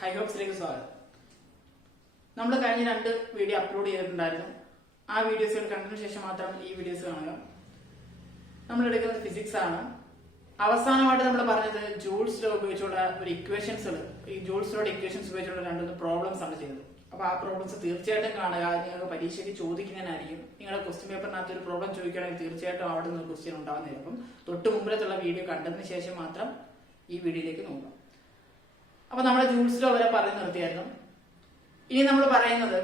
ഹൈഹോപ്സിലേക്ക് സ്വാഗതം. നമ്മൾ കഴിഞ്ഞ 2 വീഡിയോ അപ്ലോഡ് ചെയ്തിട്ടുണ്ടായിരുന്നു. ആ വീഡിയോസുകൾ കണ്ടതിനു ശേഷം മാത്രം ഈ വീഡിയോസ് കാണുക. നമ്മൾ എടുക്കുന്നത് ഫിസിക്സ് ആണ്. അവസാനമായിട്ട് നമ്മൾ പറഞ്ഞത് ജൂൾസ് ലോ ഉപയോഗിച്ചുള്ള ഒരു ഇക്വേഷൻസുകൾ, ഈ ജൂൾസ് ലോയുടെ ഇക്വേഷൻസ് ഉപയോഗിച്ചുള്ള 2 പ്രോബ്ലംസ് ആണ് ചെയ്തത്. അപ്പൊ ആ പ്രോബ്ലംസ് തീർച്ചയായിട്ടും കാണുക. നിങ്ങൾക്ക് പരീക്ഷയ്ക്ക് ചോദിക്കുന്നതിനായിരിക്കും. നിങ്ങളുടെ ക്വസ്റ്റ്യൻ പേപ്പറിനകത്ത് ഒരു പ്രോബ്ലം ചോദിക്കുകയാണെങ്കിൽ തീർച്ചയായിട്ടും അവിടെ നിന്ന് ക്വസ്റ്റ്യൻ ഉണ്ടാകുന്നില്ല. അപ്പം തൊട്ട് മുമ്പിലത്തുള്ള വീഡിയോ കണ്ടതിന് ശേഷം മാത്രം ഈ വീഡിയോയിലേക്ക് നോക്കാം. അപ്പൊ നമ്മുടെ ജൂൾസ് ലോ വരെ പറഞ്ഞു നിർത്തിയായിരുന്നു. ഇനി നമ്മൾ പറയുന്നത്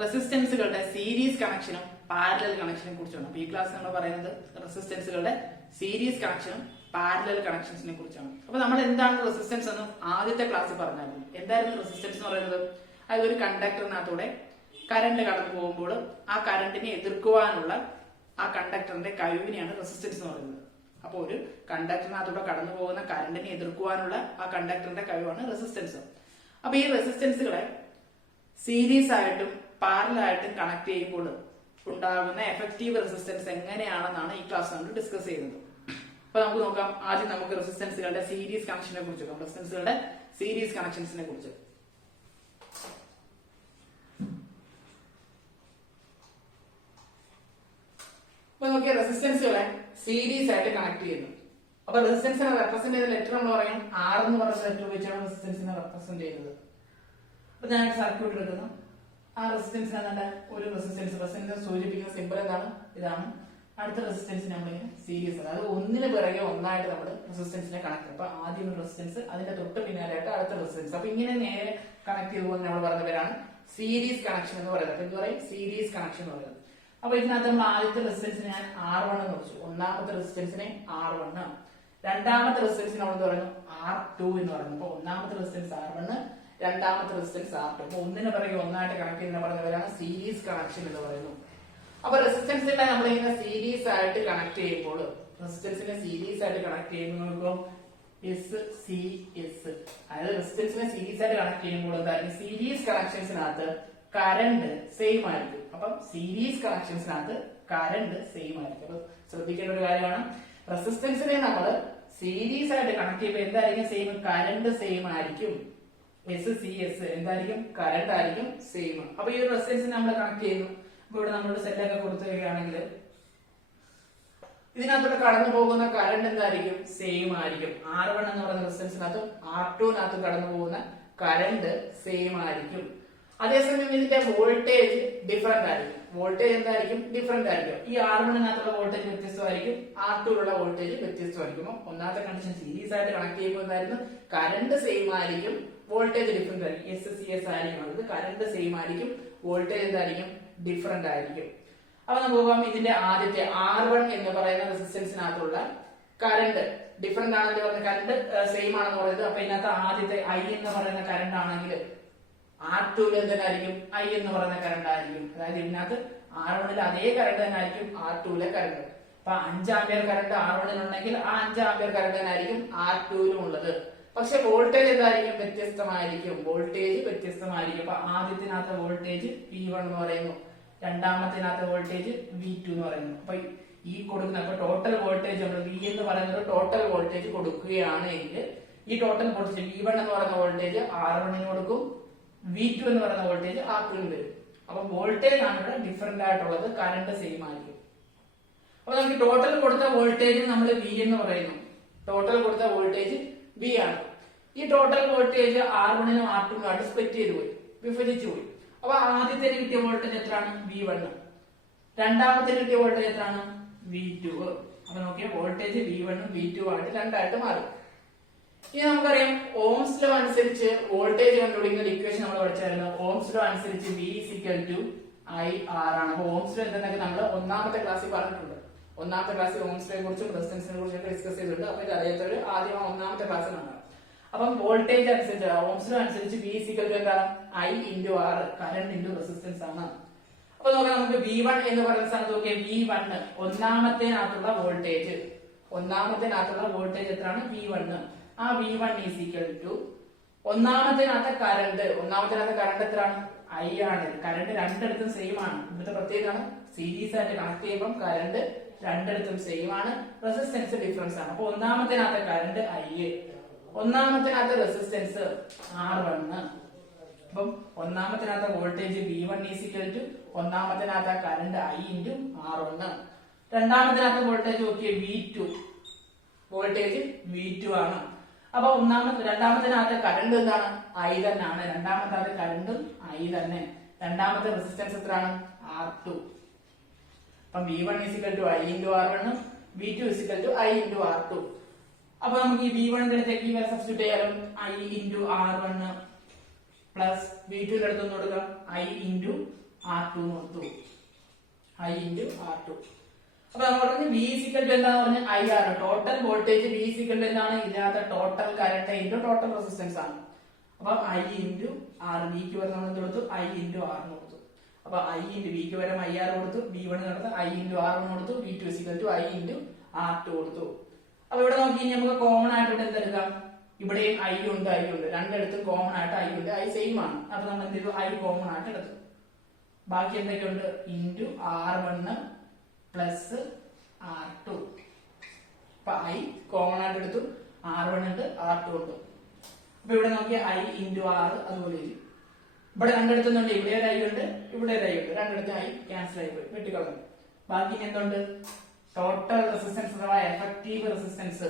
റെസിസ്റ്റൻസുകളുടെ സീരീസ് കണക്ഷനും പാരലൽ കണക്ഷനെ കുറിച്ചാണ്. അപ്പൊ ഈ ക്ലാസ് നമ്മൾ പറയുന്നത് റെസിസ്റ്റൻസുകളുടെ സീരീസ് കണക്ഷനും പാരലൽ കണക്ഷൻസിനെ കുറിച്ചാണ്. അപ്പൊ നമ്മൾ എന്താണ് റെസിസ്റ്റൻസ് എന്ന് ആദ്യത്തെ ക്ലാസ്സിൽ പറഞ്ഞായിരുന്നു. എന്തായിരുന്നു റെസിസ്റ്റൻസ് എന്ന് പറയുന്നത്? അത് ഒരു കണ്ടക്ടറിനകത്തൂടെ കറണ്ട് കടന്നു പോകുമ്പോൾ ആ കറണ്ടിനെ എതിർക്കുവാനുള്ള ആ കണ്ടക്ടറിന്റെ കഴിവിനെയാണ് റെസിസ്റ്റൻസ് എന്ന് പറയുന്നത്. അപ്പോൾ ഒരു കണ്ടക്ടറിനകത്തൂടെ കടന്നു പോകുന്ന കറണ്ടിനെ എതിർക്കുവാനുള്ള ആ കണ്ടക്ടറിന്റെ കഴിവാണ് റെസിസ്റ്റൻസ്. അപ്പൊ ഈ റെസിസ്റ്റൻസുകളെ സീരീസ് ആയിട്ടും പാരലലായിട്ടും കണക്ട് ചെയ്യുമ്പോൾ ഉണ്ടാകുന്ന എഫക്റ്റീവ് റെസിസ്റ്റൻസ് എങ്ങനെയാണെന്നാണ് ഈ ക്ലാസ് നമ്മൾ ഡിസ്കസ് ചെയ്യുന്നത്. അപ്പൊ നമുക്ക് നോക്കാം. ആദ്യം നമുക്ക് റെസിസ്റ്റൻസുകളുടെ സീരീസ് കണക്ഷനെ കുറിച്ച് നോക്കാം. റെസിസ്റ്റൻസുകളുടെ സീരീസ് കണക്ഷൻസിനെ കുറിച്ച് അപ്പൊ നോക്കിയ റെസിസ്റ്റൻസുകളെ സീരീസ് ആയിട്ട് കണക്ട് ചെയ്യുന്നു. അപ്പൊ റെസിസ്റ്റൻസിനെ റെപ്രസെന്റ് ചെയ്ത ലെറ്റർ നമ്മൾ പറയും ആർ എന്ന് പറയുന്ന ലെറ്റർ ഉപയോഗിച്ചാണ് റെസിസ്റ്റൻസിനെ റെപ്രസെന്റ് ചെയ്യുന്നത്. അപ്പൊ ഞാൻ സർക്യൂട്ട് എടുക്കുന്നു. ആ റെസിസ്റ്റൻസിനെ ഒരു റെസിസ്റ്റൻസ് സൂചിപ്പിക്കുന്ന സിമ്പിൾ എന്താണ്? ഇതാണ്. അടുത്ത റെസിസ്റ്റൻസ് നമ്മളിങ്ങനെ സീരീസ്, അതായത് ഒന്നിന് പിറകെ ഒന്നായിട്ട് നമ്മൾ റെസിസ്റ്റൻസിനെ കണക്ട് ചെയ്യും. അപ്പൊ ആദ്യം ഒരു റെസിസ്റ്റൻസ്, അതിന്റെ തൊട്ട് പിന്നാലെയായിട്ട് അടുത്ത റെസിസ്റ്റൻസ്. അപ്പൊ ഇങ്ങനെ നേരെ കണക്ട് ചെയ്തുകൊണ്ട് നമ്മൾ പറഞ്ഞ പേരാണ് സീരീസ് കണക്ഷൻ എന്ന് പറയുന്നത്. അപ്പൊ എന്ത് പറയും? സീരീസ് കണക്ഷൻ എന്ന് പറയുന്നത്. അപ്പൊ ഇതിനകത്ത് നമ്മൾ ആദ്യത്തെ റെസിസ്റ്റൻസിനെ ഞാൻ R1 എന്ന് വെച്ചു. ഒന്നാമത്തെ റെസിസ്റ്റൻസിനെ R1, രണ്ടാമത്തെ റെസിസ്റ്റൻസിന് നമ്മൾ പറയുന്നു R2 എന്ന് പറയുന്നു. അപ്പൊ ഒന്നാമത്തെ റെസിസ്റ്റൻസ് R1, രണ്ടാമത്തെ റെസിസ്റ്റൻസ് R2. അപ്പൊ ഒന്നിന് പിറകെ ഒന്നായിട്ട് കണക്ട് ചെയ്യുന്ന പറയുന്നവരാണ് സീരീസ് കണക്ഷൻ എന്ന് പറയുന്നു. അപ്പൊ റെസിസ്റ്റൻസിനെ നമ്മളിങ്ങനെ സീരീസ് ആയിട്ട് കണക്ട് ചെയ്യുമ്പോൾ, റെസിസ്റ്റൻസിനെ സീരീസ് ആയിട്ട് കണക്ട് ചെയ്യുമ്പോൾ SCS, അതായത് റെസിസ്റ്റൻസിനെ സീരീസ് ആയിട്ട് കണക്ട് ചെയ്യുമ്പോൾ എന്തായാലും സീരീസ് കണക്ഷൻസിനകത്ത് കറണ്ട് സെയിം ആയിരിക്കും. അപ്പം സീരീസ് കണക്ഷൻസിനകത്ത് കറണ്ട് സെയിം ആയിരിക്കും. അപ്പൊ ശ്രദ്ധിക്കേണ്ട ഒരു കാര്യമാണ്, റെസിസ്റ്റൻസിനെ നമ്മൾ സീരീസ് ആയിട്ട് കണക്ട് ചെയ്യുമ്പോൾ എന്തായിരിക്കും സെയിം? കറണ്ട് സെയിം ആയിരിക്കും. SCS എന്തായിരിക്കും? കറണ്ട് ആയിരിക്കും സെയിം. അപ്പൊ ഈ ഒരു റെസിസ്റ്റൻസിനെ നമ്മൾ കണക്ട് ചെയ്യുന്നു. അപ്പൊ ഇവിടെ നമ്മളൊരു സെല്ലൊക്കെ കൊടുത്തുകയാണെങ്കിൽ ഇതിനകത്തോടെ കടന്നു പോകുന്ന കറണ്ട് എന്തായിരിക്കും? സെയിം ആയിരിക്കും. R1 എന്ന് പറയുന്ന റെസിസ്റ്റൻസിനകത്തും R2നകത്തും കടന്നു പോകുന്ന കറണ്ട് സെയിം ആയിരിക്കും. അതേസമയം ഇതിന്റെ വോൾട്ടേജ് ഡിഫറന്റ് ആയിരിക്കും. വോൾട്ടേജ് എന്തായിരിക്കും? ഡിഫറന്റ് ആയിരിക്കും. ഈ R1നകത്തുള്ള വോൾട്ടേജ് വ്യത്യസ്തമായിരിക്കും, R2ലുള്ള വോൾട്ടേജ് വ്യത്യസ്തമായിരിക്കും. ഒന്നാമത്തെ കണ്ടീഷൻ സീരീസ് ആയിട്ട് കണക്ട് ചെയ്യുമ്പോൾ എന്തായിരുന്നു? കറണ്ട് സെയിം ആയിരിക്കും, വോൾട്ടേജ് ഡിഫറന്റ് ആയിരിക്കും. SCS ആയിരിക്കും. അത് കറണ്ട് സെയിം ആയിരിക്കും, വോൾട്ടേജ് എന്തായിരിക്കും? ഡിഫറന്റ് ആയിരിക്കും. അപ്പൊ നമുക്ക് നോക്കാം. ഇതിന്റെ ആദ്യത്തെ R1 എന്ന് പറയുന്ന റെസിസ്റ്റൻസിനകത്തുള്ള കറണ്ട് ഡിഫറന്റ് ആണെന്ന് പറഞ്ഞ കറണ്ട് സെയിം ആണെന്ന് പറയുന്നത്. അപ്പൊ ഇതിനകത്ത് ആദ്യത്തെ I എന്ന് പറയുന്ന കറണ്ട് ആണെങ്കിൽ R2ൽ എന്തായിരിക്കും? I എന്ന് പറയുന്ന കറണ്ട് ആയിരിക്കും. അതായത് ഇതിനകത്ത് R1ൽ അതേ കറണ്ട് തന്നെ ആയിരിക്കും R2ലെ കറണ്ട്. അപ്പൊ 5 ആംപിയർ കറണ്ട് R1ൽ ഉണ്ടെങ്കിൽ ആ 5 ആംപിയർ കറണ്ട് തന്നെ ആയിരിക്കും R2ലും ഉള്ളത്. പക്ഷെ വോൾട്ടേജ് എന്തായിരിക്കും? വ്യത്യസ്തമായിരിക്കും. വോൾട്ടേജ് വ്യത്യസ്തമായിരിക്കും. അപ്പൊ ആദ്യത്തിനകത്തെ വോൾട്ടേജ് V1 എന്ന് പറയുന്നു, രണ്ടാമത്തിനകത്തെ വോൾട്ടേജ് V2 എന്ന് പറയുന്നു. അപ്പൊ ഈ കൊടുക്കുന്ന ടോട്ടൽ വോൾട്ടേജ് നമ്മൾ V എന്ന് പറയുന്നത് ടോട്ടൽ വോൾട്ടേജ് കൊടുക്കുകയാണ് എങ്കിൽ ഈ ടോട്ടൽ വോൾട്ടേജ് V1 എന്ന് പറയുന്ന വോൾട്ടേജ് R1ന് കൊടുക്കും, V2 എന്ന് പറയുന്ന വോൾട്ടേജ് R2ന് വരും. അപ്പൊ വോൾട്ടേജ് ആണ് ഇവിടെ ഡിഫറന്റ് ആയിട്ടുള്ളത്, കറണ്ട് സെയിം ആയിരിക്കും. അപ്പൊ നമുക്ക് ടോട്ടൽ കൊടുത്ത വോൾട്ടേജ് നമ്മൾ V എന്ന് പറയുന്നു. ടോട്ടൽ കൊടുത്ത വോൾട്ടേജ് V ആണ്. ഈ ടോട്ടൽ വോൾട്ടേജ് R1നും R2നും ആയിട്ട് സ്പ്ലിറ്റ് ചെയ്തു പോയി, വിഭജിച്ചു പോയി. അപ്പൊ ആദ്യത്തെ കിട്ടിയ വോൾട്ടേജ് എത്രയാണ്? V1. രണ്ടാമത്തെ കിട്ടിയ വോൾട്ടേജ് എത്രയാണ്? V2. അപ്പൊ നോക്കിയാൽ വോൾട്ടേജ് V1ഉം V2 ആയിട്ട് രണ്ടായിട്ട് മാറും. ഇനി നമുക്കറിയാം ഓംസ് ലോ അനുസരിച്ച് വോൾട്ടേജ് കണ്ടുപിടിക്കുന്ന ഇക്വേഷൻ നമ്മൾ പഠിച്ചായിരുന്നു. ഓംസ് ലോ അനുസരിച്ച് V IR ആണ്. അപ്പൊ ഓംസ് ലോ എന്തെന്നൊക്കെ നമ്മൾ ഒന്നാമത്തെ ക്ലാസ്സിൽ പറഞ്ഞിട്ടുണ്ട്. ഒന്നാമത്തെ ക്ലാസ്സിൽ ഓംസ് ലോയെ കുറിച്ചും റെസിസ്റ്റൻസിനെ കുറിച്ചൊക്കെ ഡിസ്കസ് ചെയ്തിട്ടുണ്ട്. അപ്പൊ ഇത് അറിയാത്തവര് ആദ്യം ഒന്നാമത്തെ ക്ലാസ്സിൽ കാണാം. അപ്പം വോൾട്ടേജ് അനുസരിച്ച് ഓംസ് ലോ അനുസരിച്ച് V എന്താണ്? I × R, കറണ്ട് × റെസിസ്റ്റൻസ് ആണ്. അപ്പൊ നോക്കാം, നമുക്ക് V1 എന്ന് പറയുന്ന സ്ഥലത്ത് നോക്കിയാൽ V1 ഒന്നാമത്തേനകത്തുള്ള വോൾട്ടേജ്, ഒന്നാമത്തേനകത്തുള്ള വോൾട്ടേജ് എത്രയാണ്? V1. ആ V1 = ഒന്നാമത്തേനകത്തെ കറണ്ട്, ഒന്നാമത്തേനകത്തെ കറണ്ട് എത്രയാണ്? I ആണ്. കറണ്ട് രണ്ടിടത്തും സെയിം ആണ്. ഇവിടുത്തെ പ്രത്യേകമാണ് സീരീസ് ആയിട്ട് കണക്ട് ചെയ്യുമ്പോൾ കറണ്ട് രണ്ടിടത്തും സെയിം ആണ്, റെസിസ്റ്റൻസ് ഡിഫറൻസ് ആണ്. അപ്പൊ ഒന്നാമത്തേനകത്തെ കറണ്ട് I, ഒന്നാമത്തിനകത്ത് റെസിസ്റ്റൻസ് R1. അപ്പം ഒന്നാമത്തിനകത്ത് വോൾട്ടേജ് V1 = ഒന്നാമത്തിനകത്ത് കറണ്ട് I × R1. രണ്ടാമത്തിനകത്ത് വോൾട്ടേജ് നോക്കിയ V2, വോൾട്ടേജ് V2 ആണ്. അപ്പൊ രണ്ടാമത്തിനകത്ത് കറണ്ട് എന്താണ്? I തന്നെയാണ്. രണ്ടാമത്തെ കറണ്ടും I തന്നെ. രണ്ടാമത്തെ റെസിസ്റ്റൻസ് എത്രയാണ്? R2. അപ്പം V1 = I × R1, V2 = I × R2. അപ്പൊ നമുക്ക് ഈ V1 അടുത്തേക്ക് ഈ വാല്യൂ സബ്സ്റ്റിറ്റ്യൂട്ട് ചെയ്യാലോ. I × R1 പ്ലസ് V2 അടുത്ത് കൊടുക്കാം I × R2 കൊടുത്തു. I × R2. അപ്പൊ നമ്മൾ പറഞ്ഞു V എന്താന്ന് പറഞ്ഞാൽ I ആണ്. ടോട്ടൽ വോൾട്ടേജ് V എന്താണ്? ഇതിനകത്ത് ടോട്ടൽ കറണ്ട് × ടോട്ടൽ റെസിസ്റ്റൻസ് ആണ്. അപ്പൊ I × R. V ക്ക് വരെ നമ്മൾ കൊടുത്തു I × R കൊടുത്തു. അപ്പൊ I × V ക്ക് വരെ IR കൊടുത്തു. V1 നടത്ത I × R1 കൊടുത്തു. V2 = I × R2 കൊടുത്തു. അപ്പൊ ഇവിടെ നോക്കി നമുക്ക് കോമൺ ആയിട്ട് ഇവിടെ എന്തെടുക്കാം? ഇവിടെയും I ഉണ്ട്. രണ്ടിടത്തും കോമൺ ആയിട്ട് I ഉണ്ട്. I സെയിം ആണ്. അപ്പൊ നമ്മൾ എന്ത് ചെയ്തു? I കോമൺ ആയിട്ട് എടുത്തു. ബാക്കി എന്തൊക്കെയുണ്ട്? × R1 പ്ലസ് R2. അപ്പൊ I കോമൺ ആയിട്ട് എടുത്തു. R1 ഉണ്ട്, R2 ഉണ്ട്. അപ്പൊ ഇവിടെ നോക്കിയാൽ I × R അതുപോലെ ഇവിടെ രണ്ടിടത്തുന്നുണ്ട്. ഇവിടെ ഒരു I ഉണ്ട്, ഇവിടെ ഒരു I ഉണ്ട്. രണ്ടിടത്തും I ക്യാൻസൽ ആയി പോയി, വെട്ടിക്കളഞ്ഞു. ബാക്കി എന്തുണ്ട്? ടോട്ടൽ റെസിസ്റ്റൻസ് അഥവാ എഫക്റ്റീവ് റെസിസ്റ്റൻസ്.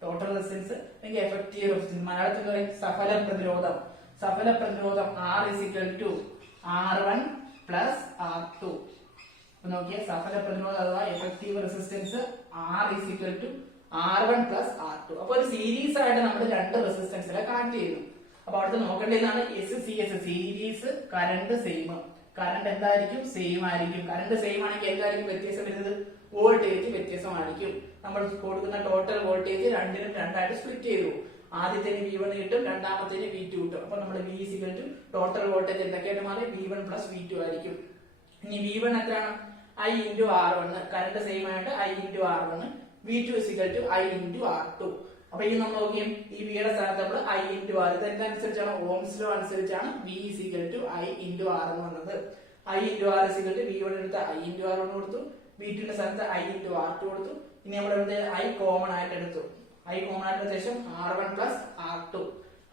ടോട്ടൽ റെസിസ്റ്റൻസ് അല്ലെങ്കിൽ എഫക്റ്റീവ് റെസിസ്റ്റൻസ് മലയാളത്തിൽ പറയും സഫല പ്രതിരോധം. സഫല പ്രതിരോധം R = R1 പ്ലസ് R2. നോക്കിയ സഫല പ്രതിരോധം അഥവാ effective resistance R = R1 plus R2. അപ്പൊ ഒരു സീരീസ് ആയിട്ട് നമ്മൾ രണ്ട് റെസിസ്റ്റൻസിനെ കണക്ട് ചെയ്യുന്നു. അപ്പൊ അടുത്ത് നോക്കേണ്ടതാണ് SCS, series current same. Current എന്തായിരിക്കും? സെയിം ആയിരിക്കും. കറണ്ട് സെയിം ആണെങ്കിൽ എന്തായിരിക്കും വ്യത്യാസം വരുന്നത്? വോൾട്ടേജ് വ്യത്യാസമായിരിക്കും. നമ്മൾ കൊടുക്കുന്ന ടോട്ടൽ വോൾട്ടേജ് രണ്ടിനും രണ്ടായിട്ട് സ്പ്ലിറ്റ് ചെയ്തു. ആദ്യത്തേന് V1 കിട്ടും, രണ്ടാമത്തേന് V2 കിട്ടും. അപ്പൊ നമ്മുടെ V = ടോട്ടൽ വോൾട്ടേജ് എന്തൊക്കെയായിട്ട് മാറി? V1 പ്ലസ് V2 ആയിരിക്കും. ഇനി V1 എത്രയാണ്? I × R1. കറണ്ട് സെയിം ആയിട്ട് I × R1. V2 = I × R2. അപ്പൊ ഈ നമ്മൾ നോക്കിയും ഈ V യുടെ സ്ഥാനത്ത് നമ്മൾ I × R. ഇതനുസരിച്ചാണ് ഓംസ് ലോ അനുസരിച്ചാണ് V = I × R എന്ന് വന്നത്. I × R = V1 എടുത്ത് I × R1 കൊടുത്തു. V2 ന്റെ സ്ഥാനത്ത് I × R2 കൊടുത്തു. ഇനി നമ്മൾ I കോമൺ ആയിട്ട് എടുത്തു. I കോമൺ ആയിട്ട് ശേഷം R1 പ്ലസ് R2.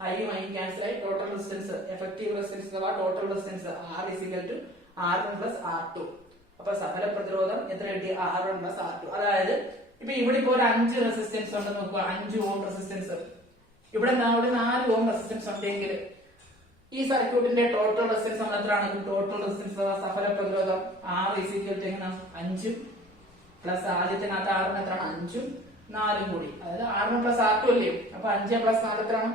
I യും I ക്യാൻസൽ ആയി. ടോട്ടൽ റെസിസ്റ്റൻസ് എഫക്റ്റീവ് റെസിസ്റ്റൻസ് അഥവാ total resistance R = R1 plus R2. അപ്പൊ സഫല പ്രതിരോധം എത്ര കിട്ടി? R1 plus R2. അതായത് ഇപ്പൊ ഇവിടെ ഇപ്പോ ഒരു 5 റെസിസ്റ്റൻസ് ഉണ്ടെന്ന് നോക്കുക. 5 ഓം റെസിസ്റ്റൻസ്. ഇവിടെ 4 ഓം റെസിസ്റ്റൻസ് ഉണ്ടെങ്കിൽ ഈ സർക്യൂട്ടിന്റെ ടോട്ടൽ റെസിസ്റ്റൻസ് നമ്മൾ എത്രയാണ്? ടോട്ടൽ റെസിസ്റ്റൻസ് സഫല പ്രതിരോധം R = 5 പ്ലസ് ആദ്യത്തിനകത്ത് R എത്രയാണ്? 5 4 കൂടി, അതായത് R1 പ്ലസ് R2 അല്ലേ? അപ്പൊ 5 പ്ലസ് 4 എത്രയാണ്?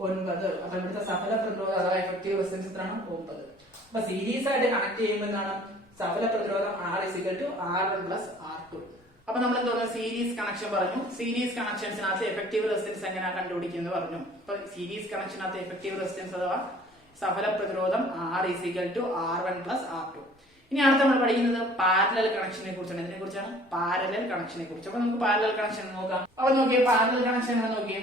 9. അപ്പൊ ഇവിടുത്തെ സഫല പ്രതിരോധം അഥവാ എഫക്റ്റീവ് റെസിസ്റ്റൻസ് എത്രയാണ്? 9. അപ്പൊ സീരീസ് ആയിട്ട് കണക്ട് ചെയ്യുമ്പോൾ എന്താണ്? സഫല പ്രതിരോധം R = R1 പ്ലസ് R2. അപ്പൊ നമ്മൾ എന്താ പറയുക? സീരീസ് കണക്ഷൻ പറഞ്ഞു. സീരീസ് കണക്ഷൻസിനകത്ത് എഫക്റ്റീവ് റെസിസ്റ്റൻസ് എങ്ങനെയാണ് കണ്ടുപിടിക്കുന്നത് പറഞ്ഞു. അപ്പൊ സീരീസ് കണക്ഷനകത്ത് എഫക്റ്റീവ് റെസിസ്റ്റൻസ് അഥവാ സഫല പ്രതിരോധം R = R1 പ്ലസ് R2. ഇനി അടുത്ത് നമ്മൾ പഠിക്കുന്നത് പാരലൽ കണക്ഷനെ കുറിച്ചാണ്. ഇതിനെ കുറിച്ചാണ് പാരലൽ കണക്ഷനെ കുറിച്ച്. അപ്പൊ നമുക്ക് പാരലൽ കണക്ഷൻ നോക്കാം. അപ്പൊ നോക്കിയേ പാരലൽ കണക്ഷൻ നോക്കിയേ.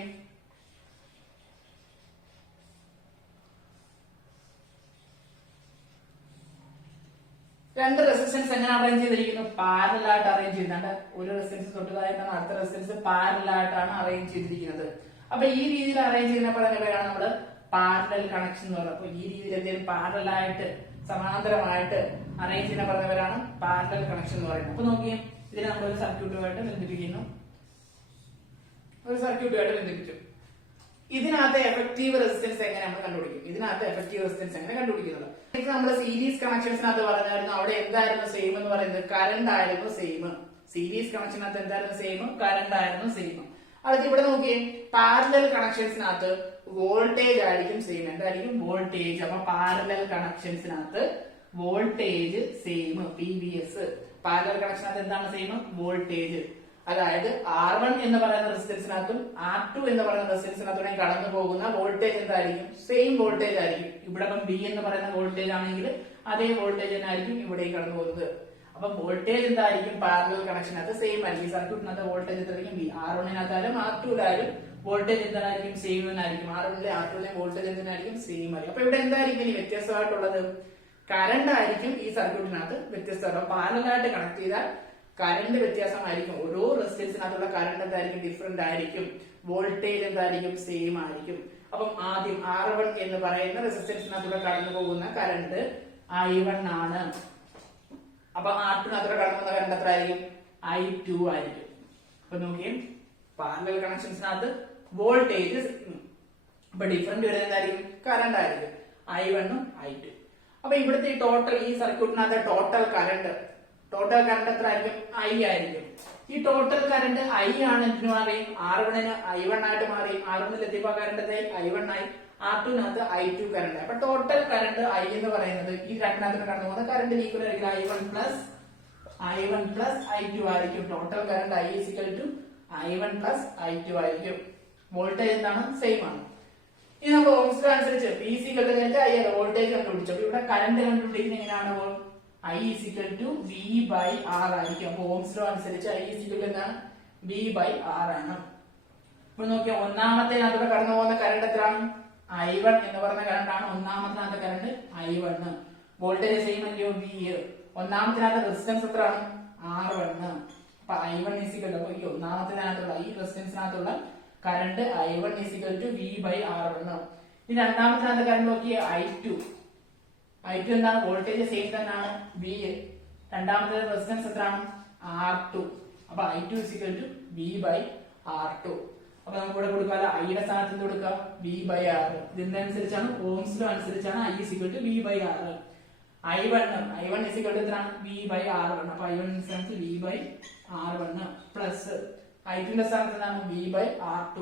രണ്ട് റെസിസ്റ്റൻസ് എങ്ങനെ അറേഞ്ച് ചെയ്തിരിക്കുന്നു? പാരലൽ ആയിട്ട് അറേഞ്ച് ചെയ്യുന്നുണ്ട്. ഒരു റെസിസ്റ്റൻസ് തൊട്ടതായിട്ടാണ് അടുത്ത റെസിസ്റ്റൻസ് പാരലൽ ആയിട്ടാണ് അറേഞ്ച് ചെയ്തിരിക്കുന്നത്. അപ്പൊ ഈ രീതിയിൽ അറേഞ്ച് ചെയ്യുന്നപ്പോൾ അതിന്റെ പേരാണ് നമ്മള് പാരലൽ കണക്ഷൻ എന്ന് പറയുന്നത്. അപ്പൊ ഈ രീതിയിൽ എന്തെങ്കിലും പാരലൽ ആയിട്ട് സമാന്തരമായിട്ട് അറേഞ്ച് ചെയ്യുന്ന പറഞ്ഞവരാണ് പാരലൽ കണക്ഷൻ എന്ന് പറയുന്നത്. അപ്പൊ നോക്കിയേ, ഇതിനെ നമ്മൾ ഒരു സർക്യൂട്ടുമായിട്ട് ബന്ധിപ്പിക്കുന്നു. ഒരു സർക്യൂട്ടുമായിട്ട് ബന്ധിപ്പിച്ചു. ഇതിനകത്ത് എഫക്റ്റീവ് റെസിസ്റ്റൻസ് എങ്ങനെ നമ്മൾ കണ്ടുപിടിക്കും? ഇതിനകത്ത് എഫക്റ്റീവ് റെസിസ്റ്റൻസ് എങ്ങനെ കണ്ടുപിടിക്കുന്നത്? നമ്മൾ സീരീസ് കണക്ഷൻസിനകത്ത് പറഞ്ഞായിരുന്നു, അവിടെ എന്തായിരുന്നു സെയിം എന്ന് പറയുന്നത്? കറണ്ട് ആയിരുന്നു സെയിം. സീരീസ് കണക്ഷനകത്ത് എന്തായിരുന്നു സെയിം? കറണ്ട് ആയിരുന്നു സെയിം. അടുത്ത് ഇവിടെ നോക്കിയേ, പാരലൽ കണക്ഷൻസിനകത്ത് വോൾട്ടേജ് ആയിരിക്കും സെയിം. എന്തായിരിക്കും? വോൾട്ടേജ്. അപ്പൊ പാരലൽ കണക്ഷൻസിനകത്ത് വോൾട്ടേജ് സെയിം, PVS. പാരലൽ കണക്ഷനകത്ത് എന്താണ് സെയിം? വോൾട്ടേജ്. അതായത് R1 എന്ന് പറയുന്ന റെസിസ്റ്റൻസിനകത്തും R2 എന്ന് പറയുന്ന റെസിസ്റ്റൻസിനകത്തൂടെ കടന്നു പോകുന്ന വോൾട്ടേജ് എന്തായിരിക്കും? സെയിം വോൾട്ടേജ് ആയിരിക്കും. ഇവിടെ ഇപ്പം B എന്ന് പറയുന്ന വോൾട്ടേജ് ആണെങ്കിൽ അതേ വോൾട്ടേജ് തന്നെ ആയിരിക്കും ഇവിടെയും കടന്നു പോകുന്നത്. അപ്പൊ വോൾട്ടേജ് എന്തായിരിക്കും? പാരലൽ കണക്ഷനകത്ത് സെയിം ആയിരിക്കും. ഈ സർക്യൂട്ടിനകത്ത് വോൾട്ടേജ് എന്തായിരിക്കും? B. R1-നകത്തായാലും R2-ലായാലും വോൾട്ടേജ് എന്തായിരിക്കും? സെയിം തന്നെയായിരിക്കും. R1-ലെ R2-ലെ വോൾട്ടേജ് എന്തായിരിക്കും? സെയിം ആയിരിക്കും. അപ്പൊ ഇവിടെ എന്തായിരിക്കും ഇനി വ്യത്യസ്തമായിട്ടുള്ളത്? കറണ്ട് ആയിരിക്കും ഈ സർക്യൂട്ടിനകത്ത് വ്യത്യസ്തമായിട്ട്. പാരലലായിട്ട് കണക്ട് ചെയ്താൽ കറണ്ട് വ്യത്യാസമായിരിക്കും. ഓരോ റെസിസ്റ്റൻസിനകത്തുള്ള കറണ്ട് എന്തായിരിക്കും? ഡിഫറെന്റ് ആയിരിക്കും. വോൾട്ടേജ് എന്തായിരിക്കും സെയിം ആയിരിക്കും. അപ്പം ആദ്യം R1 എന്ന് പറയുന്ന റെസിസ്റ്റൻസിനകത്തൂടെ കടന്നു പോകുന്ന കറണ്ട് I1 ആണ്. അപ്പൊ R2 കടന്നു പോകുന്ന കറണ്ട് എത്ര ആയിരിക്കും? I2 ആയിരിക്കും. അപ്പൊ നോക്കിയേ, പാരലൽ കണക്ഷൻസിനകത്ത് വോൾട്ടേജ് അപ്പൊ ഡിഫറൻറ്റ് വരുന്നത് എന്തായിരിക്കും? കറണ്ട് ആയിരിക്കും, I1 ഉം I2. അപ്പൊ ഇവിടുത്തെ ഈ ടോട്ടൽ, ഈ സർക്യൂട്ടിനകത്ത് ടോട്ടൽ കറണ്ട് എത്ര ആയിരിക്കും? I ആയിരിക്കും. ഈ ടോട്ടൽ കറണ്ട് I ആണ് എന്തിനു മാറി? R1 ന് I1 ആയിട്ട് മാറി. R1 എത്തിയപ്പോ കറണ്ട് I1 ആയി, R2 I2 കറണ്ട്. അപ്പൊ ടോട്ടൽ കറണ്ട് I എന്ന് പറയുന്നത് ഈ രണ്ടിനകത്ത് കടന്നു പോകുന്ന കറണ്ട് ഈക്വൽ ആയിരിക്കും I1 പ്ലസ് I2 ആയിരിക്കും. Total current I I1 plus I2 ആയിരിക്കും. വോൾട്ടേജ് എന്താണ്? സെയിം ആണ്. ഇനി നമ്മൾ ഓംസ് ലോ അനുസരിച്ച് P I വോൾട്ടേജ് കണ്ടുപിടിച്ചു. അപ്പൊ ഇവിടെ കറണ്ട് കണ്ടുപിടിക്കുന്നത് എങ്ങനെയാണ്? I V by R ആയിരിക്കും. അപ്പൊ ഓംസ് ലോ അനുസരിച്ച് I എന്താണ്? V by R ആണ്. ഇപ്പൊ നോക്കിയാൽ ഒന്നാമത്തേനകത്തൂടെ കടന്നു പോകുന്ന കറണ്ട് എത്രയാണ്? I1 എന്ന് പറയുന്ന കറണ്ട് ആണ് ഒന്നാമത്തിനകത്തെ കറണ്ട് I1. വോൾട്ടേജ് സെയിം അല്ലയോ? V. ഒന്നാമത്തിനകത്ത് റെസിസ്റ്റൻസ് എത്രയാണ്? R1. അപ്പൊ I1 അപ്പൊ ഈ ഒന്നാമത്തിനകത്തുള്ള ഈ റെസിസ്റ്റൻസിനകത്തുള്ള current I1 V by R1. ഈ രണ്ടാമത്തിനകത്ത് കറണ്ട് നോക്കിയ I2 എന്താണ്? വോൾട്ടേജ് സെയിം തന്നെയാണ്, V. രണ്ടാമത്തെ റെസിസ്റ്റൻസ് എത്രയാണ്? R2. അപ്പൊ I2 V by R2. അപ്പൊ നമുക്ക് ഇവിടെ കൊടുക്കാതെ I യുടെ സ്ഥാനത്ത് കൊടുക്കുക V by R. ഇതിന്റെ അനുസരിച്ചാണ്, ഓംസ് ലോ അനുസരിച്ചാണ് I V by R. I1 എത്രയാണ്? V by R1. അപ്പൊ I1 സ്ഥാനത്ത് V by R1 plus I2 ന്റെ സ്ഥാനത്ത് എന്താണ്? V by R2.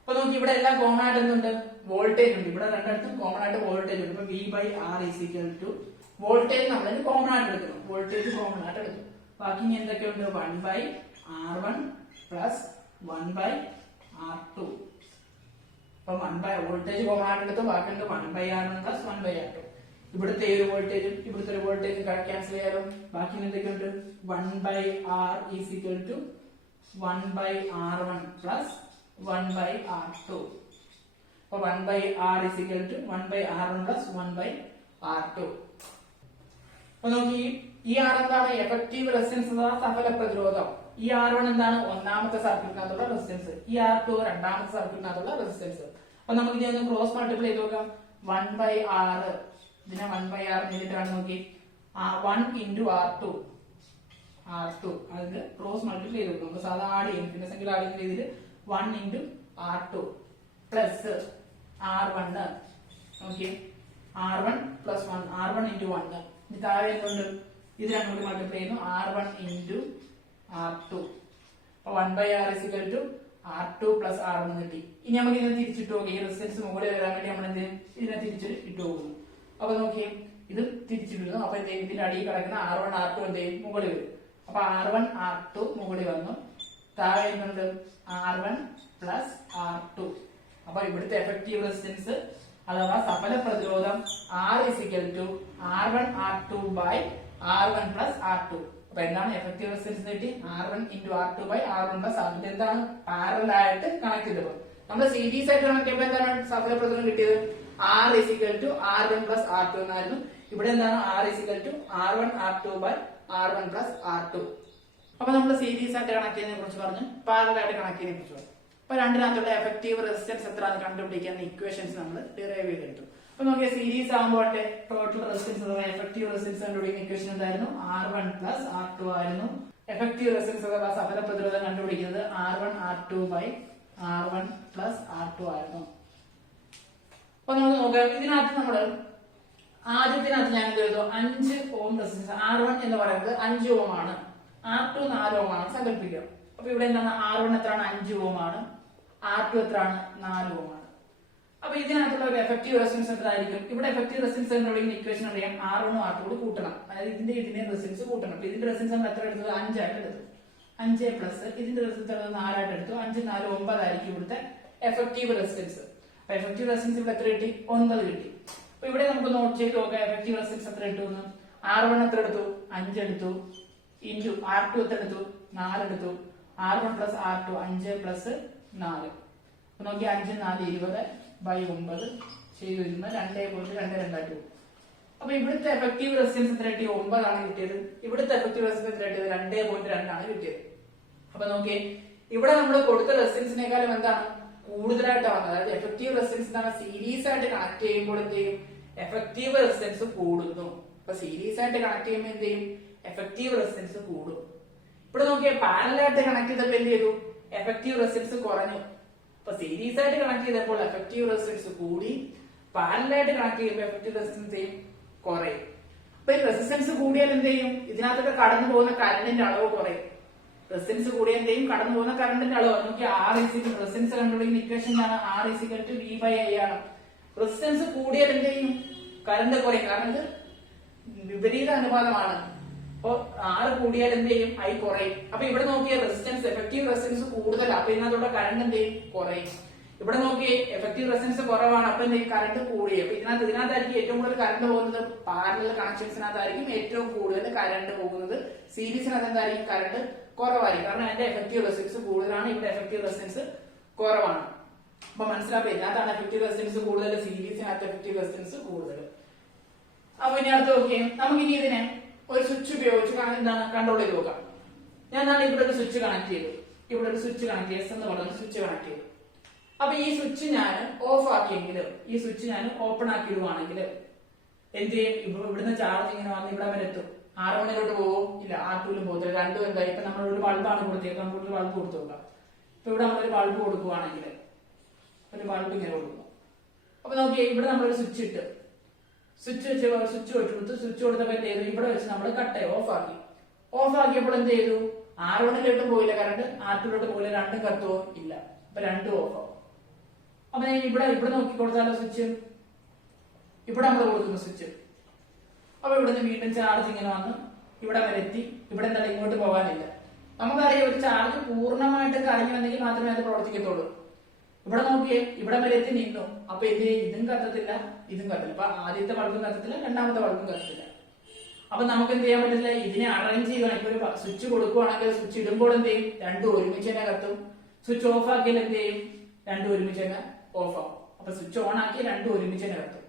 അപ്പൊ നോക്കി, ഇവിടെ എല്ലാം കോമൺ ആയിട്ട് എന്തുണ്ട്? വോൾട്ടേജ് ഉണ്ട്. ഇവിടെ രണ്ടിടത്തും കോമൺ ആയിട്ട് വോൾട്ടേജ് ഉണ്ട്. ഇപ്പൊ V by R വോൾട്ടേജ് നമ്മൾ കോമൺ ആയിട്ട് എടുക്കണം. വോൾട്ടേജ് കോമൺ ആയിട്ട് എടുക്കും. ബാക്കി ഇനി എന്തൊക്കെയുണ്ട്? 1 by R1 plus 1 by R2. അപ്പൊ 1 by വോൾട്ടേജ് കോമൺ ആയിട്ട് എടുത്തു. ബാക്കിയുണ്ട് 1 by R1 plus 1 by R2. ഇവിടുത്തെ ഒരു വോൾട്ടേജും ഇവിടുത്തെ ഒരു വോൾട്ടേജും ക്യാൻസൽ ചെയ്യാലോ. ബാക്കി എന്തൊക്കെയുണ്ട്? 1 by R 1 by R1 plus 1 by R2. അപ്പൊ 1 by R 1 by R1 plus 1 by R2. അപ്പൊ നോക്കി, ഈ R എന്താണ്? എഫക്റ്റീവ് റെസിസ്റ്റൻസ് അഥവാ സഫല പ്രതിരോധം. ഈ R1 എന്താണ്? ഒന്നാമത്തെ സർക്യൂട്ടിനകത്തുള്ള റെസിസ്റ്റൻസ്. ഈ R2 രണ്ടാമത്തെ സർക്യൂട്ടിനകത്തുള്ള റെസിസ്റ്റൻസ്. അപ്പൊ നമുക്ക് ഇതിനെ ക്രോസ് മൾട്ടിപ്ലൈ ചെയ്ത് നോക്കാം. 1 by R, ഇതിനെ 1 by R നേരിട്ടാണ്. നോക്കി, 1 into R2 അതിന് ക്രോസ് മൾട്ടിപ്ലൈ ചെയ്ത് നോക്കാം. നമുക്ക് സാധാ ആഡ് ചെയ്യും, പിന്നെ സംഖ്യ ആഡ് ചെയ്യുന്ന രീതിയിൽ 1 into R2 plus R1. Okay, R1 plus 1, R1 into 1. ഇനി താഴെ എന്തുണ്ട്? ഇത് രണ്ടും കൂടി മൾട്ടിപ്ലൈ ചെയ്യുന്നു, R1 into R2. അപ്പൊ 1 by R R2 plus R1 കിട്ടി. ഇനി നമുക്ക് ഇതിനെ തിരിച്ചിട്ട് പോകും. ഈ റെസിസ്റ്റൻസ് മുകളിൽ വരാൻ വേണ്ടി നമ്മൾ എന്ത് ചെയ്യും? ഇതിനെ തിരിച്ചിട്ട് ഇട്ട് പോകുന്നു. അപ്പൊ നോക്കിയേ, ഇത് തിരിച്ചിടുന്നു. അപ്പൊ ഇതിന്റെ അടിയിൽ കിടക്കുന്ന R1 R2 എന്ത് ചെയ്യും? മുകളിൽ വരും. അപ്പൊ R1 R2 മുകളിൽ വന്നു. താഴെ എന്തുണ്ട്? R1 plus R2. അപ്പൊ ഇവിടുത്തെ എഫക്റ്റീവ് റെസിസ്റ്റൻസ് അഥവാ സഫല പ്രതിരോധം R R1 R2 by R1 plus R2. അപ്പൊ എന്താണ് എഫക്റ്റീവ് റെസിസ്റ്റൻസ് കിട്ടി? R1 into R2 by R1 plus R2. എന്താണ്? പാരലൽ ആയിട്ട് കണക്ട് ചെയ്തപ്പോൾ നമ്മൾ സീരീസ് ആയിട്ട് കണക്ട് ചെയ്യുമ്പോൾ എന്താണ് സഫല പ്രതിരോധം കിട്ടിയത്? R R1 പ്ലസ് R2 എന്നായിരുന്നു. ഇവിടെ എന്താണ്? R R1 R2 by R1 plus R2. അപ്പൊ നമ്മൾ സീരീസ് ആയിട്ട് കണക്ട് ചെയ്യുന്നതിനെ കുറിച്ച് പറഞ്ഞു, പാരലൽ ആയിട്ട് കണക്ട് ചെയ്യുന്നതിനെ കുറിച്ച് പറഞ്ഞു. അപ്പൊ രണ്ടിനകത്തുള്ള എഫക്റ്റീവ് റെസിസ്റ്റൻസ് എത്രയാണ് കണ്ടുപിടിക്കാൻ ഇക്വേഷൻസ് നമ്മൾ ഡിറൈവ് ചെയ്തെടുത്തു. അപ്പൊ നോക്കിയാൽ സീരീസ് ആകുമ്പോൾ ടോട്ടൽ റെസിസ്റ്റൻസ് അഥവാ എഫക്റ്റീവ് റെസിസ്റ്റൻസ് കണ്ടുപിടിക്കുന്ന ഇക്വേഷൻ എന്തായിരുന്നു? R1 പ്ലസ് R2 ആയിരുന്നു. എഫക്റ്റീവ് റെസിസ്റ്റൻസ് അഥവാ സഫല പ്രതിരോധം കണ്ടുപിടിക്കുന്നത് R1 R2 by R1 plus R2 ആയിരുന്നു. അപ്പൊ നമുക്ക് നോക്കാം, ഇതിനകത്ത് നമ്മൾ ആദ്യത്തിനകത്ത് ഞാൻ എന്ത് ചെയ്തു? 5 ഓം റെസിസ്റ്റൻസ്. R1 എന്ന് പറയുന്നത് 5 ഓം ആണ്, R2 4 ഓം ആണ് സങ്കല്പിക്കുക. അപ്പൊ ഇവിടെ എന്താണ്? R1 എത്രയാണ്? 5 ഓം ആണ്. R2 എത്രയാണ്? 4 ഓം ആണ്. അപ്പൊ ഇതിനകത്തുള്ള ഒരു എഫക്റ്റീവ് റെസിസ്റ്റൻസ് എത്രയായിരിക്കും? ഇവിടെ എഫക്റ്റീവ് റെസിസ്റ്റൻസ് കണ്ടുപിടിക്കുന്ന ഇക്വേഷൻ അറിയാം. R1 R2 കൂടി കൂട്ടണം, അതായത് ഇതിന്റെ റെസിസ്റ്റൻസ് കൂട്ടണം. അപ്പൊ ഇതിന്റെ റെസിസ്റ്റൻസ് നമ്മൾ എത്ര എടുത്തത്? 5 ആയിട്ട് എടുത്തു. 5 പ്ലസ് ഇതിന്റെ റെസിസ്റ്റൻസ് 4 ആയിട്ട് എടുത്തു. 5 4 9 ആയിരിക്കും ഇവിടുത്തെ എഫക്റ്റീവ് റെസിസ്റ്റൻസ്. അപ്പൊ എഫക്റ്റീവ് റെസിസ്റ്റൻസ് ഇവിടെ എത്ര കിട്ടി? 9 കിട്ടി. അപ്പൊ ഇവിടെ നമുക്ക് നോട്ട് ചെയ്ത് നോക്കാം എഫക്റ്റീവ് റെസിസ്റ്റൻസ് എത്ര കിട്ടുമെന്ന്. R1 എത്ര എടുത്തു? 5 എടുത്തു. ഇൻറ്റു R2 എത്ര എടുത്തു? 4 എടുത്തു. R1 plus R2 5 plus 4. അപ്പൊ നോക്കി 5 4 20 by 9 ചെയ്ത് വരുന്ന 2.22 ആയിട്ട് പോകും. അപ്പൊ ഇവിടുത്തെ എഫക്റ്റീവ് റെസിസ്റ്റൻസ് എത്ര കിട്ടി? 9 ആണ് കിട്ടിയത്. ഇവിടുത്തെ എഫക്റ്റീവ് റെസിസ്റ്റൻസ് എത്ര കിട്ടിയത്? 2.2 ആണ് കിട്ടിയത്. അപ്പൊ നോക്കിയേ, ഇവിടെ നമ്മൾ കൊടുത്ത റെസിസ്റ്റൻസിനേക്കാളും എന്താണ് കൂടുതലായിട്ട് വന്നത്, അതായത് എഫക്റ്റീവ് റെസിസ്റ്റൻസ് എന്താണ് സീരീസ് ആയിട്ട് കണക്ട് ചെയ്യുമ്പോൾ എന്ത് ചെയ്യും, എഫക്റ്റീവ് റെസിസ്റ്റൻസ് കൂടുന്നു. അപ്പൊ സീരീസ് ആയിട്ട് കണക്ട് ചെയ്യുമ്പോൾ എന്ത് ചെയ്യും, എഫക്റ്റീവ് റെസിസ്റ്റൻസ് കൂടും. ഇവിടെ നോക്കിയാൽ പാരലായിട്ട് കണക്ട് ചെയ്തപ്പോൾ എന്ത് ചെയ്തു, എഫക്റ്റീവ് റെസിസ്റ്റൻസ് കുറഞ്ഞു. അപ്പൊ സീരീസ് ആയിട്ട് കണക്ട് ചെയ്തപ്പോൾ എഫക്റ്റീവ് റെസിസ്റ്റൻസ് കൂടി, പാരലായിട്ട് കണക്ട് ചെയ്യുമ്പോൾ എഫക്റ്റീവ് റെസിസ്റ്റൻസ് കുറയും. അപ്പൊ ഈ റെസിസ്റ്റൻസ് കൂടിയാൽ എന്ത് ചെയ്യും, ഇതിനകത്തൊക്കെ കടന്നു പോകുന്ന കറണ്ടിന്റെ അളവ് കുറയും. റെസിസ്റ്റൻസ് കൂടിയ എന്ത് ചെയ്യും, കടന്നു പോകുന്ന കറണ്ടിന്റെ അളവ്. നോക്കി ആർ ഇസിക്കൽ റെസിസ്റ്റൻസ് കണ്ടുപിടിക്കുന്ന ഇക്വേഷൻ ആണ് R is equal to V by I ആണ്. റെസിസ്റ്റൻസ് കൂടിയാൽ എന്ത് ചെയ്യും, കറണ്ട് കുറയും. കാരണം ഇത് വിപരീത അനുപാതമാണ്. അപ്പൊ ആറ് കൂടിയാൽ എന്ത് ചെയ്യും, ഐ കുറയും. അപ്പൊ ഇവിടെ നോക്കിയ റെസിസ്റ്റൻസ് എഫക്റ്റീവ് റെസിസ്റ്റൻസ് കൂടുതലാണ്, അപ്പൊ ഇതിനകത്തോടെ കറണ്ട് എന്ത് ചെയ്യും, കുറയും. ഇവിടെ നോക്കി എഫക്റ്റീവ് റെസിസ്റ്റൻസ് കുറവാണ്, അപ്പൊ എന്ത് ചെയ്യും, കറണ്ട് കൂടി. അപ്പൊ ഇതിനകത്തായിരിക്കും ഏറ്റവും കൂടുതൽ കറണ്ട് പോകുന്നത്. പാരലൽ കണക്ഷൻസിനകത്തായിരിക്കും ഏറ്റവും കൂടുതൽ കറണ്ട് പോകുന്നത്. സീരീസിനകത്ത് എന്തായിരിക്കും, കറണ്ട് കുറവായിരിക്കും. കാരണം അതിന്റെ എഫക്റ്റീവ് റെസിസ്റ്റൻസ് കൂടുതലാണ്, ഇവിടെ എഫക്റ്റീവ് റെസിസ്റ്റൻസ് കുറവാണ്. അപ്പൊ മനസ്സിലാക്കുക, ഇതിനകത്താണ് എഫക്റ്റീവ് റെസിസ്റ്റൻസ് കൂടുതൽ, സീരീസിനകത്ത് എഫക്റ്റീവ് റെസിസ്റ്റൻസ് കൂടുതൽ. അപ്പൊ ഇനി അടുത്ത് നോക്കിയേ, നമുക്കിനി ഇതിനെ ഒരു സ്വിച്ച് ഉപയോഗിച്ച് എന്താണ് കൺട്രോൾ ചെയ്ത് നോക്കാം. ഞാൻ ഇവിടെ ഒരു സ്വിച്ച് കണക്ട് ചെയ്തു, ഇവിടെ ഒരു സ്വിച്ച് കണക്ട് ചെയ്ത് എന്ന് പറയുന്ന സ്വിച്ച് കണക്ട് ചെയ്തു. അപ്പൊ ഈ സ്വിച്ച് ഞാൻ ഓഫ് ആക്കിയെങ്കിലും ഈ സ്വിച്ച് ഞാൻ ഓപ്പൺ ആക്കിയിടുവാണെങ്കിൽ എന്ത് ചെയ്യും, ഇവിടുന്ന് ചാർജ് ഇങ്ങനെ വന്ന് ഇവിടെ വരെ എത്തും. R1 പോവും, ഇല്ല R2 പോകത്തില്ല. രണ്ടും എന്തായി, ഇപ്പൊ നമ്മൾ ഒരു ബൾബാണ് കൊടുത്തത്, കമ്പ്യൂട്ടർ ബൾബ് കൊടുത്തു നോക്കാം. ഇപ്പൊ ഇവിടെ നമ്മളൊരു ബൾബ് കൊടുക്കുവാണെങ്കിൽ ഒരു ബൾബ് ഇങ്ങനെ കൊടുക്കും. അപ്പൊ നോക്കിയേ, ഇവിടെ നമ്മളൊരു സ്വിച്ച് ഇട്ട് സ്വിച്ച് കൊടുത്തു. സ്വിച്ച് കൊടുത്തപ്പോ എന്ത് ചെയ്തു, ഇവിടെ വെച്ച് നമ്മൾ കട്ട് ഓഫ് ആക്കി. ഓഫ് ആക്കിയപ്പോൾ എന്ത് ചെയ്തു, R1 പോയില്ല കറണ്ട്, R2 പോയില്ല, രണ്ടും കത്തുവോ ഇല്ല. അപ്പൊ രണ്ടും ഓഫ് ആവും. അപ്പൊ ഞാൻ ഇവിടെ നോക്കി കൊടുത്താലോ സ്വിച്ച്, ഇവിടെ നമ്മൾ കൊടുക്കുന്ന സ്വിച്ച്. അപ്പൊ ഇവിടുന്ന് വീണ്ടും ചാർജ് ഇങ്ങനെ വന്ന് ഇവിടെ വരെ എത്തി. ഇവിടെ എന്തായാലും ഇങ്ങോട്ട് പോകാനില്ല. നമുക്കറിയാം, ഒരു ചാർജ് പൂർണ്ണമായിട്ട് കറങ്ങി വന്നെങ്കിൽ മാത്രമേ അത് പ്രവർത്തിക്കത്തുള്ളൂ. ഇവിടെ നോക്കിയേ, ഇവിടെ വരെ എത്തി നിന്നു. അപ്പൊ എന്ത് ചെയ്യും, ഇതും കത്തത്തില്ല, ഇതും കത്തില്ല. അപ്പൊ ആദ്യത്തെ ബൾബും കത്തത്തില്ല, രണ്ടാമത്തെ ബൾബും കത്തത്തില്ല. അപ്പൊ നമുക്ക് എന്ത് ചെയ്യാൻ പറ്റില്ല, ഇതിനെ അറേഞ്ച് ചെയ്യുകയാണ്. ഇപ്പൊ ഒരു സ്വിച്ച് കൊടുക്കുവാണെങ്കിൽ സ്വിച്ച് ഇടുമ്പോൾ എന്ത് ചെയ്യും, രണ്ടും ഒരുമിച്ച് തന്നെ കത്തും. സ്വിച്ച് ഓഫ് ആക്കിയാൽ എന്ത് ചെയ്യും, രണ്ടും ഒരുമിച്ച് തന്നെ ഓഫ് ആവും. അപ്പൊ സ്വിച്ച് ഓൺ ആക്കി രണ്ടും ഒരുമിച്ച് തന്നെ കത്തും.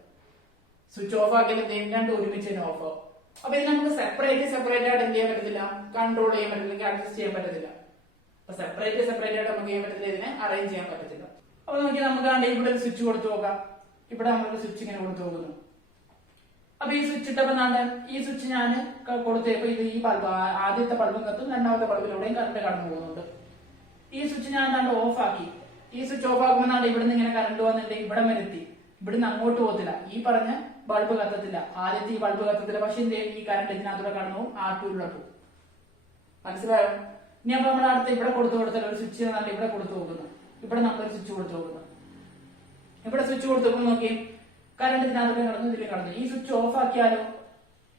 സ്വിച്ച് ഓഫ് ആക്കിയാൽ എന്ത് ചെയ്യും, രണ്ടും ഒരുമിച്ച് തന്നെ ഓഫ് ആവും. അപ്പൊ ഇത് നമുക്ക് സെപ്പറേറ്റ് ആയിട്ട് എന്ത് ചെയ്യാൻ പറ്റത്തില്ല, കൺട്രോൾ ചെയ്യാൻ പറ്റില്ല, അഡ്ജസ്റ്റ് ചെയ്യാൻ പറ്റത്തില്ല. അപ്പൊ സെപ്പറേറ്റ് ആയിട്ട് നമുക്ക് ചെയ്യാൻ പറ്റില്ല, ഇതിനെ അറേഞ്ച് ചെയ്യാൻ പറ്റത്തില്ല. അപ്പൊ നോക്കി നമുക്ക് ഇവിടെ ഒരു സ്വിച്ച് കൊടുത്തു നോക്കാം. ഇവിടെ നമ്മളൊരു സ്വിച്ച് ഇങ്ങനെ കൊടുത്തു നോക്കുന്നു. അപ്പൊ ഈ സ്വിച്ച് ഇട്ടപ്പോ ഈ സ്വിച്ച് ഞാൻ കൊടുത്തപ്പോ ഇത് ഈ ബൾബ് ആദ്യത്തെ ബൾബും കത്തും, രണ്ടാമത്തെ ബൾബിലൂടെയും കറണ്ട് കടന്നു പോകുന്നുണ്ട്. ഈ സ്വിച്ച് ഞാൻ ഓഫ് ആക്കി. ഈ സ്വിച്ച് ഓഫ് ആക്കുമ്പോൾ ഇവിടുന്ന് ഇങ്ങനെ കറണ്ട് വന്നിട്ട് ഇവിടെ വരെ എത്തി. ഇവിടുന്ന് അങ്ങോട്ട് പോകത്തില്ല, ഈ പറഞ്ഞ ബൾബ് കത്തത്തില്ല, ആദ്യത്തെ ഈ ബൾബ് കത്തത്തില്ല. പക്ഷെ ഈ കറണ്ട് ഇതിനകത്തൂടെ കടന്നു പോകും, R2 പോകും. മനസ്സിലായോ? ഇനി അപ്പൊ നമ്മൾ അടുത്ത് ഇവിടെ കൊടുത്താൽ ഒരു സ്വിച്ച് ഇവിടെ കൊടുത്തു നോക്കുന്നു. ഇവിടെ നമ്മളൊരു സ്വിച്ച് കൊടുത്തു നോക്കുന്നു. ഇവിടെ സ്വിച്ച് കൊടുത്തു നോക്കി, കറണ്ട് ഇതിനകത്തൂടെ കടന്നു, ഇതിൽ കടന്നു. ഈ സ്വിച്ച് ഓഫ് ആക്കിയാലോ,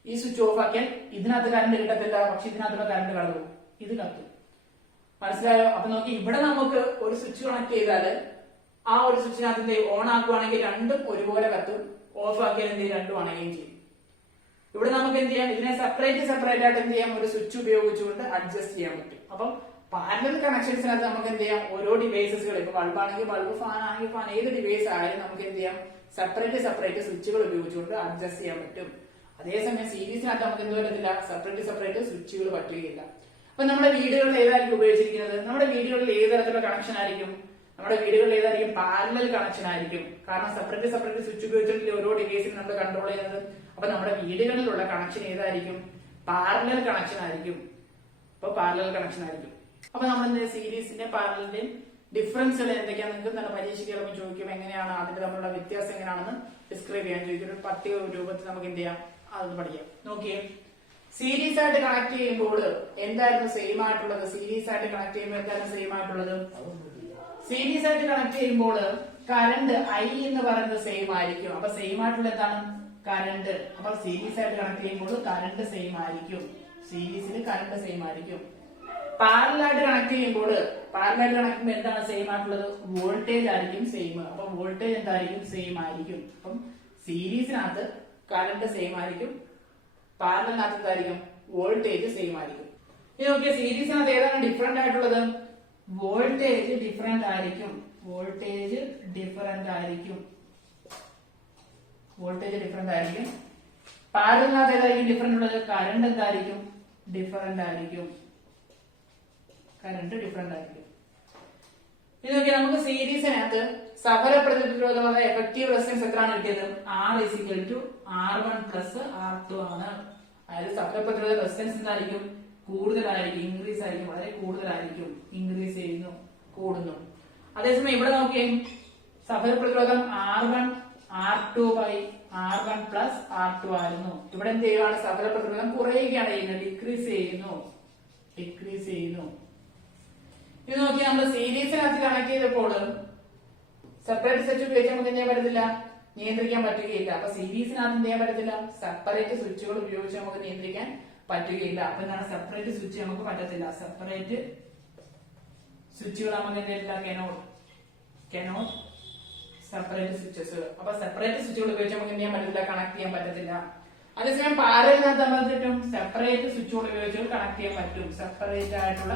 ഈ സ്വിച്ച് ഓഫ് ആക്കിയാൽ ഇതിനകത്ത് കറണ്ട് കിട്ടത്തില്ല, പക്ഷെ ഇതിനകത്തൂടെ കറണ്ട് കടന്നു, ഇത് കത്തും. മനസ്സിലായോ? അപ്പൊ നോക്കി, ഇവിടെ നമുക്ക് ഒരു സ്വിച്ച് കണക്ട് ചെയ്താല് ആ ഒരു സ്വിച്ചിനകത്ത് ഓൺ ആക്കുവാണെങ്കിൽ രണ്ടും ഒരുപോലെ കത്തും, ഓഫ് ആക്കിയാൽ എന്ത് ചെയ്യും, രണ്ടും അണയുകയും ചെയ്യും. ഇവിടെ നമുക്ക് എന്ത് ചെയ്യാം, ഇതിനെ സെപ്പറേറ്റ് ആയിട്ട് എന്ത് ചെയ്യാം, ഒരു സ്വിച്ച് ഉപയോഗിച്ചുകൊണ്ട് അഡ്ജസ്റ്റ് ചെയ്യാൻ പറ്റും. അപ്പം പാരലൽ കണക്ഷൻസിനകത്ത് നമുക്ക് എന്ത് ചെയ്യാം, ഓരോ ഡിവൈസസുകൾ, ഇപ്പൊ ബൾബാണെങ്കിൽ ബൾബ്, ഫാൻ ആണെങ്കിൽ ഫാൻ, ഏത് ഡിവൈസ് ആയാലും നമുക്ക് എന്ത് ചെയ്യാം, സെപ്പറേറ്റ് സ്വിച്ചുകൾ ഉപയോഗിച്ചുകൊണ്ട് അഡ്ജസ്റ്റ് ചെയ്യാൻ പറ്റും. അതേസമയം സീരീസിനകത്ത് നമുക്ക് എന്ത് പറ്റത്തില്ല, സെപ്പറേറ്റ് സ്വിച്ചുകൾ പറ്റുകയില്ല. അപ്പൊ നമ്മുടെ വീടുകളിൽ ഏതായിരിക്കും ഉപയോഗിച്ചിരിക്കുന്നത്, നമ്മുടെ വീടുകളിൽ ഏത് തരത്തിലുള്ള കണക്ഷൻ ആയിരിക്കും, നമ്മുടെ വീടുകളിൽ ഏതായിരിക്കും, പാരലൽ കണക്ഷൻ ആയിരിക്കും. കാരണം സെപ്പറേറ്റ് സ്വിച്ച് ഉപയോഗിച്ചിട്ട് ഓരോ ഡിവൈസിനും നമ്മൾ കൺട്രോൾ ചെയ്യുന്നത്. അപ്പൊ നമ്മുടെ വീടുകളിലുള്ള കണക്ഷൻ ഏതായിരിക്കും, പാരലൽ കണക്ഷൻ ആയിരിക്കും. അപ്പൊ പാരലൽ കണക്ഷൻ ആയിരിക്കും. അപ്പൊ നമ്മൾ സീരീസിന്റെ പാരലലിന്റെയും ഡിഫറൻസുകൾ എന്തൊക്കെയാണ് നിങ്ങൾക്ക് നല്ല പരീക്ഷയ്ക്ക് ചിലപ്പോൾ ചോദിക്കും, എങ്ങനെയാണ് അതിന്റെ തമ്മിലുള്ള വ്യത്യാസം എങ്ങനെയാണെന്ന് ഡിസ്ക്രൈബ് ചെയ്യാൻ ചോദിക്കും. ഒരു പട്ടിക രൂപത്തിൽ നമുക്ക് എന്ത് ചെയ്യാം, അതൊന്ന് പഠിക്കാം. നോക്കിയേ, സീരീസ് ആയിട്ട് കണക്ട് ചെയ്യുമ്പോൾ എന്തായിരുന്നു സെയിം ആയിട്ടുള്ളത്, സീരീസ് ആയിട്ട് കണക്ട് ചെയ്യുമ്പോൾ എന്തായിരുന്നു സെയിം ആയിട്ടുള്ളത്, സീരീസ് ആയിട്ട് കണക്ട് ചെയ്യുമ്പോൾ കറണ്ട് ഐ എന്ന് പറയുന്നത് സെയിം ആയിരിക്കും. അപ്പൊ സെയിം ആയിട്ടുള്ള എന്താണ്, കറണ്ട്. അപ്പൊ സീരീസ് ആയിട്ട് കണക്ട് ചെയ്യുമ്പോൾ കറണ്ട് സെയിം ആയിരിക്കും, സീരീസിൽ കറണ്ട് സെയിം ആയിരിക്കും. പാരലായിട്ട് കണക്ട് ചെയ്യുമ്പോൾ എന്താണ് സെയിം ആയിട്ടുള്ളത്, വോൾട്ടേജ് ആയിരിക്കും സെയിം. അപ്പൊ വോൾട്ടേജ് എന്തായിരിക്കും, സെയിം ആയിരിക്കും. അപ്പം സീരീസിനകത്ത് കറണ്ട് സെയിം ആയിരിക്കും, പാരലിനകത്ത് എന്തായിരിക്കും, വോൾട്ടേജ് സെയിം ആയിരിക്കും. ഇനി നോക്കിയ സീരീസിനകത്ത് ഏതാണ് ഡിഫറെന്റ് ആയിട്ടുള്ളത്, വോൾട്ടേജ് ഡിഫറെന്റ് ആയിരിക്കും, വോൾട്ടേജ് ഡിഫറെന്റ് ആയിരിക്കും. പാരലിനകത്ത് ഏതായിരിക്കും ഡിഫറെന്റ് ഉള്ളത്, കറണ്ട് എന്തായിരിക്കും, ഡിഫറെന്റ് ആയിരിക്കും. കറണ്ട് ഡിഫറെന്റ് ആയിരിക്കും. ഇത് നോക്കിയാൽ നമുക്ക് സീരീസിനകത്ത് സഫല പ്രതിരോധം എഫക്റ്റീവ് റെസിസ്റ്റൻസ് എത്രയാണ് കിട്ടിയത്? R=R1 പ്ലസ് R2 ആണ്. അതായത് സഫല പ്രതിരോധ റെസിസ്റ്റൻസ് എന്തായിരിക്കും? കൂടുതലായിരിക്കും, ഇൻക്രീസ് ആയിരിക്കും, വളരെ കൂടുതലായിരിക്കും, ഇൻക്രീസ് ചെയ്യുന്നു, കൂടുന്നു. അതേസമയം ഇവിടെ നോക്കിയേ സഫല പ്രതിരോധം R1 R2/R1 പ്ലസ് R2 ആയിരുന്നു. ഇവിടെ എന്ത് ചെയ്യുകയാണ്? സഫല പ്രതിരോധം കുറയുകയാണ് ചെയ്യുന്നത്, ഡിക്രീസ് ചെയ്യുന്നു. ഇത് നോക്കി നമ്മൾ സീരീസിനകത്ത് കണക്ട് ചെയ്തപ്പോൾ സെപ്പറേറ്റ് സ്വിച്ച് ഉപയോഗിച്ച് നമുക്ക് എന്ത് ചെയ്യാൻ പറ്റത്തില്ല? നിയന്ത്രിക്കാൻ പറ്റുകയില്ല. അപ്പൊ സീരീസിനകത്ത് എന്ത് ചെയ്യാൻ പറ്റത്തില്ല? സെപ്പറേറ്റ് സ്വിച്ചുകൾ ഉപയോഗിച്ച് നമുക്ക് നിയന്ത്രിക്കാൻ പറ്റുകയില്ല. അപ്പൊ എന്താണ്? സെപ്പറേറ്റ് സ്വിച്ച് നമുക്ക് പറ്റത്തില്ല. സെപ്പറേറ്റ് സ്വിച്ചുകൾ നമുക്ക് എന്ത് ചെയ്യില്ല? Cannot separate switches. അപ്പൊ സെപ്പറേറ്റ് സ്വിച്ചുകൾ ഉപയോഗിച്ച് നമുക്ക് എന്ത് ചെയ്യാൻ പറ്റില്ല? കണക്ട് ചെയ്യാൻ പറ്റത്തില്ല. അതേസമയം പാരലിനകത്ത് നമ്മൾ പറ്റും സെപ്പറേറ്റ് സ്വിച്ചുകൾ ഉപയോഗിച്ച് കണക്ട് ചെയ്യാൻ പറ്റും. സെപ്പറേറ്റ് ആയിട്ടുള്ള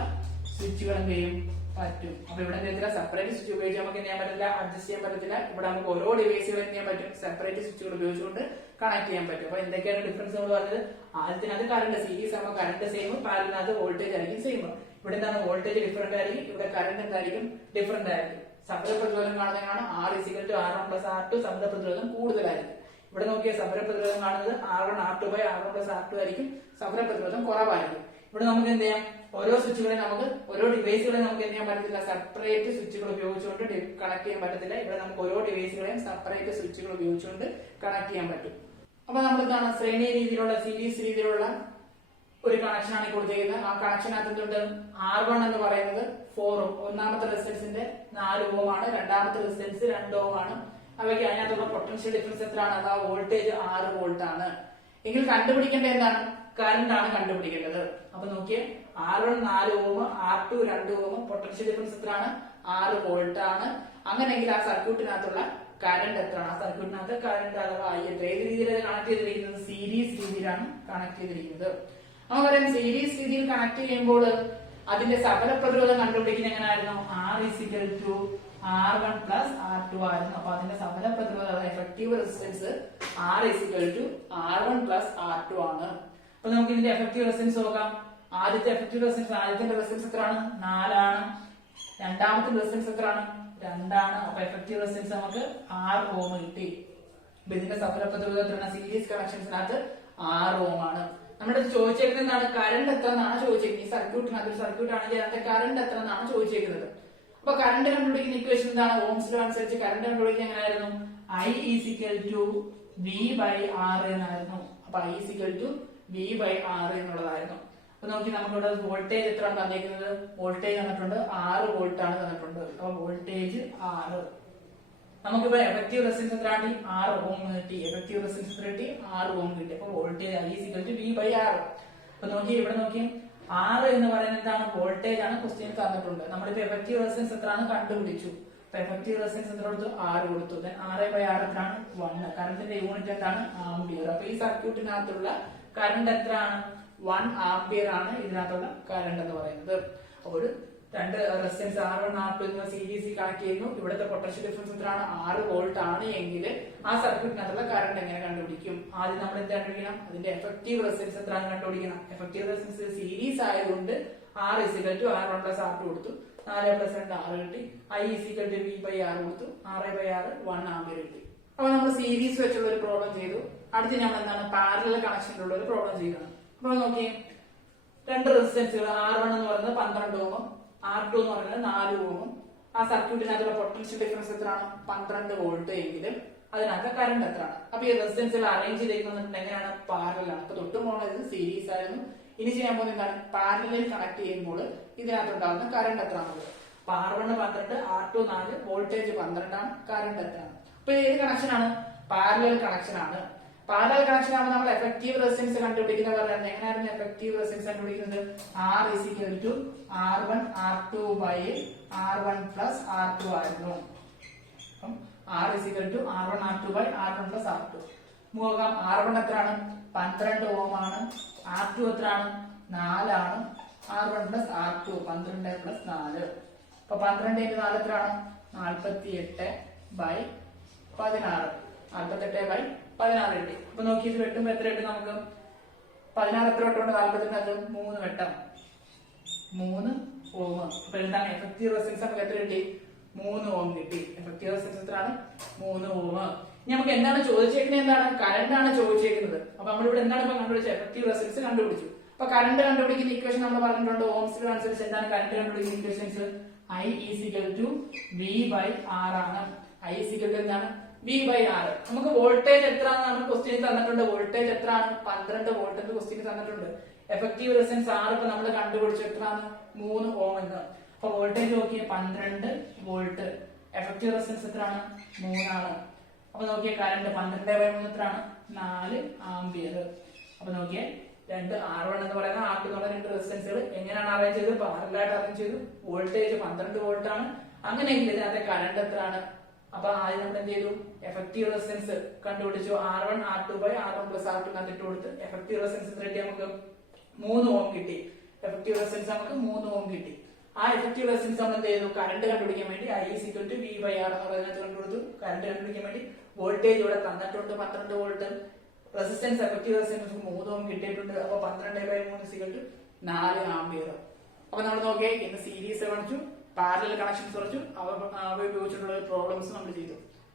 സ്വിച്ചുകൾ എന്ത് ചെയ്യും? പറ്റും. അപ്പൊ ഇവിടെ എന്തെങ്കിലും സെപ്പറേറ്റ് സ്വിച്ച് ഉപയോഗിച്ച് നമുക്ക് എന്ത് ചെയ്യാൻ പറ്റില്ല? അഡ്ജസ്റ്റ് ചെയ്യാൻ പറ്റത്തില്ല. ഇവിടെ നമുക്ക് ഓരോ ഡിവൈസുകൾ എന്ത് ചെയ്യാൻ പറ്റും? സെപ്പറേറ്റ് സ്വിച്ചുകൾ ഉപയോഗിച്ചുകൊണ്ട് കണക്ട് ചെയ്യാൻ പറ്റും. അപ്പൊ എന്തൊക്കെയാണ് ഡിഫറൻസ് നമ്മൾ പറഞ്ഞത്? ആദ്യത്തിനകത്ത് കറണ്ട് സീരീസ് ആകുമ്പോൾ കറണ്ട് സെയിം, പാരലിനകത്ത് വോൾട്ടേജ് ആയിരിക്കും സെയിം. ഇവിടെ എന്താണ്? വോൾട്ടേജ് ഡിഫറെന്റ് ആയിരിക്കും, ഇവിടെ കറണ്ട് എന്തായിരിക്കും? ഡിഫറെന്റ് ആയിരിക്കും. സഫല പ്രതിരോധം കാണുന്നതാണ് R=R1 പ്ലസ് R2. സഫല പ്രതിരോധം കൂടുതലായിരിക്കും. ഇവിടെ നോക്കിയ സഫല പ്രതിരോധം കാണുന്നത് R1R2/R1 പ്ലസ് R2 ആയിരിക്കും. സഫല പ്രതിരോധം കുറവായിരിക്കും. ഇവിടെ നമുക്ക് എന്ത് ചെയ്യാം? ഓരോ സ്വിച്ചുകളെ നമുക്ക് ഓരോ ഡിവൈസുകളെ നമുക്ക് എന്ത് ചെയ്യാൻ പറ്റത്തില്ല? സെപ്പറേറ്റ് സ്വിച്ചുകൾ ഉപയോഗിച്ചുകൊണ്ട് കണക്ട് ചെയ്യാൻ പറ്റത്തില്ല. ഇവിടെ നമുക്ക് ഓരോ ഡിവൈസുകളെയും സെപ്പറേറ്റ് സ്വിച്ചുകൾ ഉപയോഗിച്ചുകൊണ്ട് കണക്ട് ചെയ്യാൻ പറ്റും. അപ്പൊ നമ്മൾ എന്താണ്? ശ്രേണി രീതിയിലുള്ള സീരീസ് രീതിയിലുള്ള ഒരു കണക്ഷൻ ആണ് കൊടുത്തിരിക്കുന്നത്. ആ കണക്ഷനകത്ത് എന്തുണ്ട്? R1 എന്ന് പറയുന്നത് 4 ഓം, ഒന്നാമത്തെ റെസിസ്റ്റൻസിന്റെ 4 ഓം ആണ്, രണ്ടാമത്തെ റെസിസ്റ്റൻസ് 2 ഓം ആണ്. അവയ്ക്ക് അതിനകത്തുള്ള പൊട്ടൻഷ്യൽ ഡിഫറൻസ് എത്രയാണ്? അതാ വോൾട്ടേജ് 6 വോൾട്ട് ആണ്. എങ്കിൽ കണ്ടുപിടിക്കേണ്ടത് എന്താണ്? കറണ്ട് ആണ് കണ്ടുപിടിക്കേണ്ടത്. അപ്പൊ നോക്കിയേ, R1 4 ഓം, R2 2 ഓം, പൊട്ടൻഷ്യൽ ഡിഫറൻസ് എത്രയാണ്? 6 വോൾട്ട് ആണ്. അങ്ങനെയെങ്കിൽ ആ സർക്യൂട്ടിനകത്തുള്ള കറണ്ട് എത്രയാണ്? ആ സർക്യൂട്ടിനകത്ത് കറണ്ട് അഥവാ ഏത് രീതിയിലാണ് കണക്ട് ചെയ്തിരിക്കുന്നത്? സീരീസ് രീതിയിലാണ് കണക്ട് ചെയ്തിരിക്കുന്നത്. നമുക്കറിയാം സീരീസ് രീതിയിൽ കണക്ട് ചെയ്യുമ്പോൾ അതിന്റെ സഫല പ്രതിരോധം കണ്ടുപിടിക്കുന്നത് എങ്ങനെയായിരുന്നു? R=R1 പ്ലസ് R2 ആയിരുന്നു. അപ്പൊ അതിന്റെ സഫല പ്രതിരോധം effective resistance R=R1 plus R2 ആണ്. അപ്പൊ നമുക്ക് ഇതിന്റെ എഫക്റ്റീവ് റെസിസ്റ്റൻസ് നോക്കാം. ആദ്യത്തെ എഫക്റ്റീവ് റെസിസ്റ്റൻസ്, ആദ്യത്തെ റെസിസ്റ്റൻസ് എത്രയാണ്? 4 ആണ്. രണ്ടാമത്തെ റെസിസ്റ്റൻസ് എത്രയാണ്? 2 ആണ്. അപ്പൊ എഫക്റ്റീവ് റെസിസ്റ്റൻസ് നമുക്ക് 6 ഓം കിട്ടി. അപ്പൊ ഇതിന്റെ സഫല പ്രതിരോധം സീരീസ് കണക്ഷൻസിനകത്ത് 6 ഓം ആണ്. നമ്മുടെ ചോദിച്ചേക്കുന്നത് എന്താണ്? കറണ്ട് എത്ര എന്നാണ് ചോദിച്ചേക്കുന്നത്. ഈ സർക്യൂട്ടിനകത്ത് സർക്യൂട്ട് ആണെങ്കിൽ അതിന്റെ കറണ്ട് എത്ര എന്നാണ് ചോദിച്ചേക്കുന്നത്. അപ്പൊ കറണ്ട് കണ്ടുപിടിക്കുന്ന ഇക്വേഷൻ എന്താണ്? ഓംസ് ലോ അനുസരിച്ച് കറണ്ട് കണ്ടുപിടിക്കുന്ന എങ്ങനെയായിരുന്നു? I=V/R എന്നായിരുന്നു. അപ്പൊ I=V/R എന്നുള്ളതായിരുന്നു. അപ്പൊ നോക്കി നമുക്കിവിടെ വോൾട്ടേജ് എത്രയാണ് തന്നിരിക്കുന്നത്? വോൾട്ടേജ് തന്നിട്ടുണ്ട് 6 വോൾട്ട് ആണ് തന്നിട്ടുണ്ട്. അപ്പൊ വോൾട്ടേജ് 6. നമുക്കിപ്പോ എഫക്റ്റീവ് റെസിസ്റ്റൻസ് എത്രയാണ്? 6 ഓം കിട്ടി. എഫക്റ്റീവ് റെസിസ്റ്റൻസ് എത്ര കിട്ടി? 6 ഓം കിട്ടി. അപ്പൊ വോൾട്ടേജ് I=V/R. അപ്പൊ നോക്കി, ഇവിടെ നോക്കി, 6 എന്ന് പറയുന്നത് എന്താണ്? വോൾട്ടേജ് ആണ്. ക്വസ്റ്റ്യൻ തന്നിട്ടുണ്ട്. നമ്മളിപ്പോ എഫക്റ്റീവ് റെസിസ്റ്റൻസ് എത്രയാണ് കണ്ടുപിടിച്ചു. അപ്പൊ എഫക്റ്റീവ് റെസിസ്റ്റൻസ് എത്ര കൊടുത്തു? 6 കൊടുത്തു. 6/6 എത്രയാണ്? 1. കറണ്ടിന്റെ യൂണിറ്റ് എന്താണ്? ആംപിയർ. അപ്പൊ ഈ സർക്യൂട്ടിനകത്തുള്ള കറണ്ട് എത്രയാണ്? 1 ആംപിയർ ആണ് ഇതിനകത്തുള്ള കറണ്ട് എന്ന് പറയുന്നത്. അപ്പോൾ രണ്ട് റെസിസ്റ്റൻസ് R1 R2 എന്നിവ സീരീസിൽ കണക്ട് ചെയ്യുന്നു. ഇവിടുത്തെ പൊട്ടൻഷ്യൽ ഡിഫറൻസ് എത്രയാണ്? 6 വോൾട്ട് ആണ് എങ്കിൽ ആ സർക്യൂട്ടിനകത്തുള്ള കറണ്ട് എങ്ങനെ കണ്ടുപിടിക്കും? ആദ്യം നമ്മൾ എന്ത് കണ്ടുപിടിക്കണം? അതിന്റെ എഫക്റ്റീവ് റെസിസ്റ്റൻസ് എത്രയാണ് കണ്ടുപിടിക്കണം. എഫക്റ്റീവ് റെസിസ്റ്റൻസ് സീരീസ് ആയതുകൊണ്ട് R=R1 പ്ലസ് R2 കൊടുത്തു. 4 പ്ലസ് 2 6 കിട്ടി. I=V/R കൊടുത്തു. 6/6 1 ആംപിയർ കിട്ടി. അപ്പൊ നമ്മൾ സീരീസ് വെച്ചുള്ള ഒരു പ്രോബ്ലം ചെയ്തു. അടുത്ത് നമ്മൾ എന്താണ്? പാരലൽ കണക്ഷനിലുള്ള ഒരു പ്രോബ്ലം ചെയ്യണം. അപ്പൊ നോക്കിയേ, രണ്ട് റെസിസ്റ്റൻസുകൾ R1 എന്ന് പറയുന്നത് 12 ഓമും R2 എന്ന് പറയുന്നത് 4 ഓമും. ആ സർക്യൂട്ടിനകത്തുള്ള പൊട്ടൻഷ്യൽ ഡിഫറൻസ് എത്രയാണ്? 12 വോൾട്ട് എങ്കിലും അതിനകത്ത് കറണ്ട് എത്രയാണ്? അപ്പൊ ഈ റെസിസ്റ്റൻസുകൾ അറേഞ്ച് ചെയ്തിരിക്കുന്നത് എങ്ങനെയാണ്? പാരലാണ്. അപ്പൊ തൊട്ട് പോകുന്നത് സീരീസ് ആയിരുന്നു. ഇനി ചെയ്യാൻ പോകുന്നത് എന്താണ്? പാരലൽ കണക്ട് ചെയ്യുമ്പോൾ ഇതിനകത്തുണ്ടാകുന്ന കറണ്ട് എത്രയാണത്? അപ്പൊ R1 12, R2 4, വോൾട്ടേജ് 12 ആണ്, കറണ്ട് എത്രയാണ്? അപ്പൊ ഏത് കണക്ഷൻ ആണ്? പാരലൽ കണക്ഷൻ ആണ്. പാരലൽ കണക്ഷൻ ആകുമ്പോൾ നമ്മൾ എഫക്റ്റീവ് റെസിസ്റ്റൻസ് കണ്ടുപിടിക്കുന്ന പറയുന്നത് എങ്ങനെയായിരുന്നു? എഫക്റ്റീവ് റെസിസ്റ്റൻസ് കണ്ടുപിടിക്കുന്നത് R=R1 R2/R1 പ്ലസ് R2 ആയിരുന്നു. അപ്പം R=R1 R2/R1 പ്ലസ് R2. നോക്കാം, R1 എത്രയാണ്? 12 ഓം ആണ്. R2 എത്രയാണ്? 4 ആണ്. R1 plus R2 12 plus 4. അപ്പൊ 12 × 4 എത്രയാണ്? 48/16. 48/16 കിട്ടി. അപ്പൊ നോക്കി, ഇത് വെട്ടുമ്പോ എത്ര കിട്ടും നമുക്ക്? 16 എത്ര വെട്ടുണ്ട്? 48 3 വെട്ടം. 3 ഓം. അപ്പൊ എന്താണ് എഫക്റ്റീവ് റെസിസ്റ്റൻസ് നമുക്ക് എത്ര കിട്ടി? 3 ഓം കിട്ടി. എഫക്റ്റീവ് റെസിസ്റ്റൻസ് എത്രയാണ്? 3 ഓം. ഇനി നമുക്ക് എന്താണ് ചോദിച്ചേക്കുന്നത്? എന്താണ് കറണ്ട് ആണ് ചോദിച്ചേക്കുന്നത്. അപ്പൊ നമ്മളിവിടെ എന്താണ് ഇപ്പൊ കണ്ടുപിടിച്ചത്? എഫക്റ്റീവ് റെസിസ്റ്റൻസ് കണ്ടുപിടിച്ചു. അപ്പൊ കറണ്ട് കണ്ടുപിടിക്കുന്ന ഇക്വേഷൻ നമ്മൾ പറഞ്ഞിട്ടുണ്ട്. ഓംസ് ലോ അനുസരിച്ച് എന്താണ് കറണ്ട് കണ്ടുപിടിക്കുന്ന equations? I is equal to V by R ആണ്. I is equal to എന്താണ്? V by R. നമുക്ക് വോൾട്ടേജ് എത്രയാണ് നമ്മൾ ക്വസ്റ്റ്യൻ തന്നിട്ടുണ്ട്. വോൾട്ടേജ് എത്രയാണ്? 12 വോൾട്ട് എന്ന് ക്വസ്റ്റ്യൻ തന്നിട്ടുണ്ട്. എഫക്റ്റീവ് റെസിസ്റ്റൻസ് R ഇപ്പൊ നമ്മൾ കണ്ടുപിടിച്ചു എത്രയാണ്? 3 ഓം എന്ന്. അപ്പൊ വോൾട്ടേജ് നോക്കിയേ 12 വോൾട്ട്. എഫക്റ്റീവ് റെസിസ്റ്റൻസ് എത്രയാണ്? 3 ആണ്. അപ്പൊ നോക്കിയേ കറണ്ട് 12/3 എത്രയാണ്? 4 ആംപിയർ. അപ്പൊ നോക്കിയേ രണ്ട് R1 എന്ന് പറയുന്ന R2 എന്ന് പറയുന്ന രണ്ട് റെസിസ്റ്റൻസുകൾ എങ്ങനെയാണ് അറേഞ്ച് ചെയ്തത്? പാരലലായിട്ട് അറേഞ്ച് ചെയ്തു. വോൾട്ടേജ് 12 വോൾട്ട് ആണ്. അങ്ങനെയെങ്കിൽ ഇതിനകത്തെ കറണ്ട് എത്രയാണ്? അപ്പൊ ആദ്യം നമ്മൾ എന്ത് ചെയ്തു? എഫക്റ്റീവ് റെസിസ്റ്റൻസ് കണ്ടുപിടിച്ചു. R1 R2 by R1 plus R2 ഇട്ട് കൊടുത്ത് എഫക്റ്റീവ് റെസിസ്റ്റൻസ് കിട്ടി. നമുക്ക് 3 ഓം കിട്ടി. എഫക്റ്റീവ് റെസിസ്റ്റൻസ് നമുക്ക് 3 ഓം കിട്ടി. ആ എഫക്റ്റീവ് റെസിസ്റ്റൻസ് നമ്മൾ എന്ത് ചെയ്തു? കറണ്ട് കണ്ടുപിടിക്കാൻ വേണ്ടി I is equal to V by R എന്ന് പറയുന്നത് കണ്ടുകൊടുത്തു. കറണ്ട് കണ്ടുപിടിക്കാൻ വേണ്ടി വോൾട്ടേജ് ഇവിടെ തന്നിട്ടുണ്ട് 12 വോൾട്ട്. റെസിസ്റ്റൻസ് എഫക്റ്റീവ് റെസിസ്റ്റൻസ് 3 ഓം കിട്ടിയിട്ടുണ്ട്. അപ്പൊ 12/3 4 ആംപിയർ. അപ്പൊ നമ്മൾ നോക്കിയേ ഇന്ന് സീരീസ് കാണിച്ചു, പാരലൽ കണക്ഷൻസ് കുറച്ചു, അവ ഉപയോഗിച്ചിട്ടുള്ള പ്രോബ്ലംസ് നമ്മൾ ചെയ്തു.